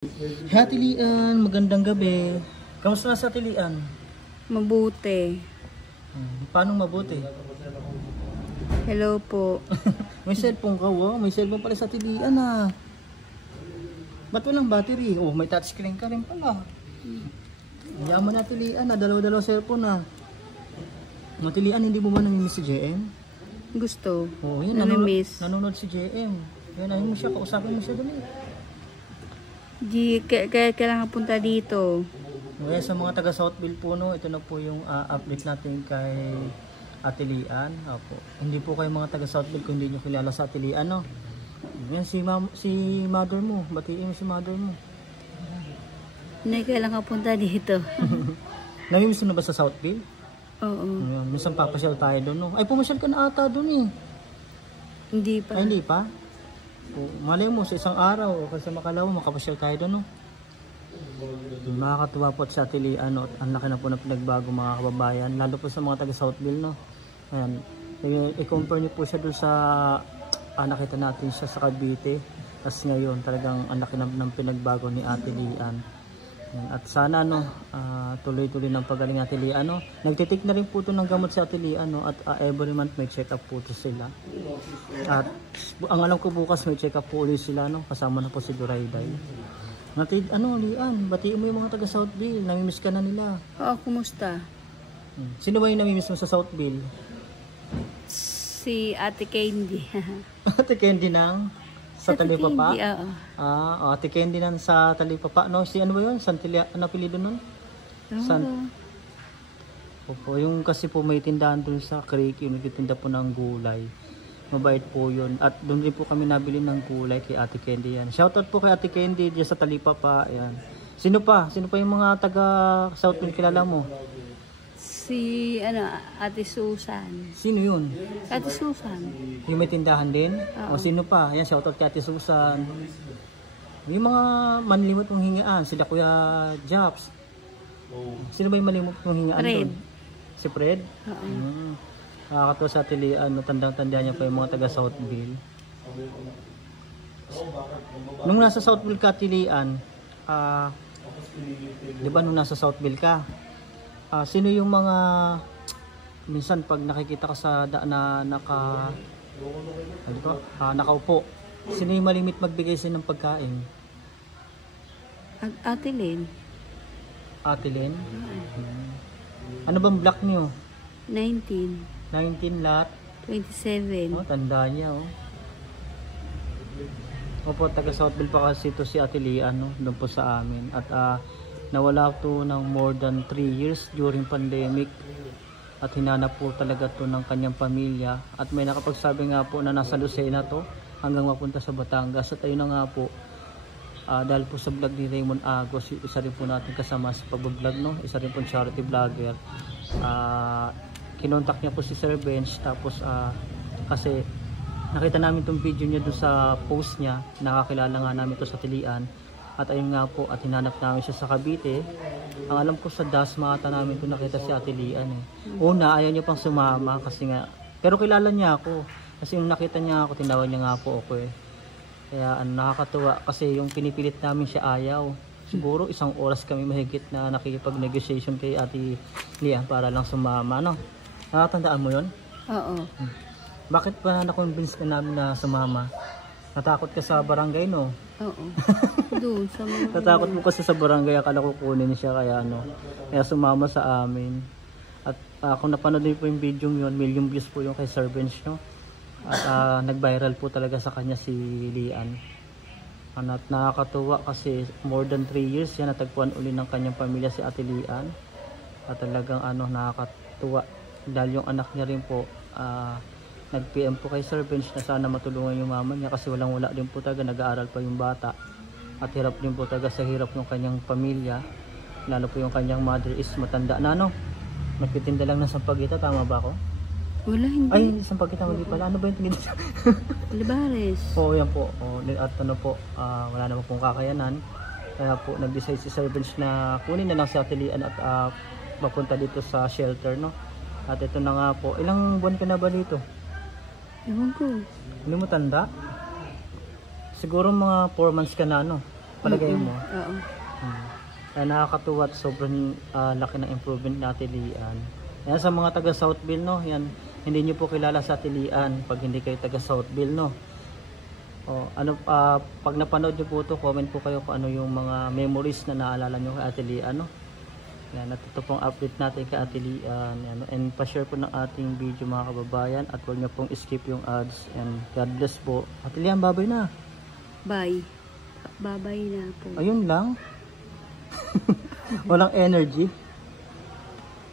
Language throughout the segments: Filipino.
Hey, Tilian, magandang gabi. Kamusta na sa Tilian? Mabuti. Paano mabuti? Hello po. May cellphone ka, wow. May cellphone pala sa Tilian ah. Ba't walang battery? Oh, may touchscreen ka rin pala. Yaman na Tilian ah, dalawa-dalawa cellphone ah. Matilian, hindi mo ba namimiss si JM? Gusto. Oh, yun, Namimiss. nanonood si JM. Yan, ayun mo siya, kausapin mo siya dali. Kaya kailangan punta dito. Kaya sa mga taga Southville po, no, ito na po yung update natin kay Atilian. Opo. Hindi po kayo mga taga Southville kung hindi nyo kilala sa Atilian, no. Yan si mother mo. Batiin mo si mother mo. Kailangan punta dito. Namimiss mo na ba sa Southville? Oo. Ayan, minsan papasyal tayo doon, no. Ay, pumasyal ka na ata doon eh. Hindi pa. Ay, hindi pa? Malay mo sa isang araw o kasi makalawa makapasyal tayo doon, no. Nakakatuwa po sa Atilian, no. Ang laki na po na pinagbago mga kababayan, lalo po sa mga taga Southville, no. Ayan, i-compare niyo po siya doon sa nakita natin siya sa Cavite. Tapos ngayon talagang ang laki ng pinagbago ni Atilian. At sana no, tuloy-tuloy ng pagaling Atilian, no. Nagtitik na rin po ito ng gamot sa Atilian, no. At every month may check up po ito sila. At ang alam ko bukas may check up po ulit sila, no. Kasama na po si Durayday. Lian, batiin mo yung mga taga Southville. Namimiss ka na nila. Oo, kumusta? Sino ba yung namimiss mo sa Southville? Si Ate Candy. Ate Candy ng sa Talipapa? Candy, oo. Ate Candy ng sa Talipapa. No, si ano ba yun? Ano apelido nun? Opo, yung kasi po may tindahan dun sa Creek, yung nagtitinda po ng gulay. Mabait po yun. At doon rin po kami nabili ng gulay kay Ate Candy yan. Shoutout po kay Ate Candy dyan sa Talipapa. Ayan. Sino pa? Sino pa yung mga taga Southville kilala mo? Si Ate Susan. Sino yun? Ate Susan. Yung may tindahan din? Oo. O sino pa? Ayan, shoutout kay Ate Susan. Yung mga manlimot mong hingaan, sila Kuya Japs. Sino ba yung manlimot mong hingaan Fred. doon? Si Fred? Oo. Nakakatuwa sa Atilian, tandang-tanda niya pa yung mga taga Southville. Nung nasa Southville ka, Atilian, di ba nung nasa Southville ka, sino yung mga, minsan pag nakikita ka sa na nakaupo, sino yung malimit magbigay sa ng pagkain? Ate Len. Ate Len? Ano bang block niyo? 19. 19 lot? 27. Oh, tanda niya oh. Opo, taga Southville pa kasi ito si Atilian, no? Doon po sa amin. At nawala to ng more than 3 years during pandemic. At hinanap po talaga to ng kanyang pamilya. At may nakapagsabi nga po na nasa Lucena to hanggang mapunta sa Batangas. At ayun na nga po, dahil po sa vlog ni Raymond Agos, isa rin po natin kasama sa pag-vlog, no? Isa rin po charity vlogger. Kinontak niya po si Sir Bench, tapos kasi nakita namin itong video niya doon sa post niya, nakakilala nga namin ito sa Tilian. At ayun nga po, at hinanap namin siya sa Cavite. Ang alam ko sa Dasma ata namin ito nakita si Atilian eh. Una, ayaw niya pang sumama kasi nga, pero kilala niya ako. Kasi yung nakita niya ako, tinawag niya nga po ako eh. Kaya nakakatuwa kasi yung pinipilit namin siya ayaw. Siguro 1 oras kami mahigit na nakikipag-negotiation kay Ate Lian para lang sumama, no? Nakatandaan mo yun? Oo. Bakit pa na-convince ka namin na sumama? Natakot ka sa barangay, no? Oo. Doon sa mga... Natakot mo kasi sa barangay, akala ko kunin siya kaya kaya sumama sa amin. At kung napanood din po yung video yun, 1 million views po yung kay Sir Bench, no? At nag-viral po talaga sa kanya si Lian. At nakakatuwa kasi more than 3 years yan natagpuan uli ng kanyang pamilya si Ate Lian. At talagang nakakatuwa dahil yung anak niya rin po nag-PM po kay Sir Bench na sana matulungan yung mama niya kasi walang-wala din po talaga, nag-aaral pa yung bata. At hirap din po talaga sa hirap ng kanyang pamilya. Lalo po yung kanyang mother is matanda na, no? Nagtitinda lang ng sampagita, tama ba ako? Wala, hindi. Ay, sampagita mali pala. Ano ba yung tinitindya? Libares. Oo, yan po. At wala naman pong kakayanan. Kaya po nag-decide si Sir Bench na kunin na lang si Atilian at mapunta dito sa shelter, no? At ito na nga po. Ilang buwan ka na ba dito? Ewan ko. Hindi mo tanda? Siguro mga 4 months ka na, no? Palagay mo? Oo. Kaya nakakatuwa at sobrang laki ng improvement na Ate Lian. Yan sa mga taga Southville, no? Yan, hindi nyo po kilala sa Ate Lian pag hindi kayo taga Southville, no? O, pag napanood nyo po ito, comment po kayo kung ano yung mga memories na naalala nyo kay Ate Lian, no? Yan, at ito pong update natin kay Ate Lian. Yan, and pa-share po ng ating video mga kababayan at huwag nyo pong skip yung ads. And God bless po. Ate Lian, babay na. Bye. Babay na po. Ayun lang. Walang energy.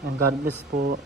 And God bless po.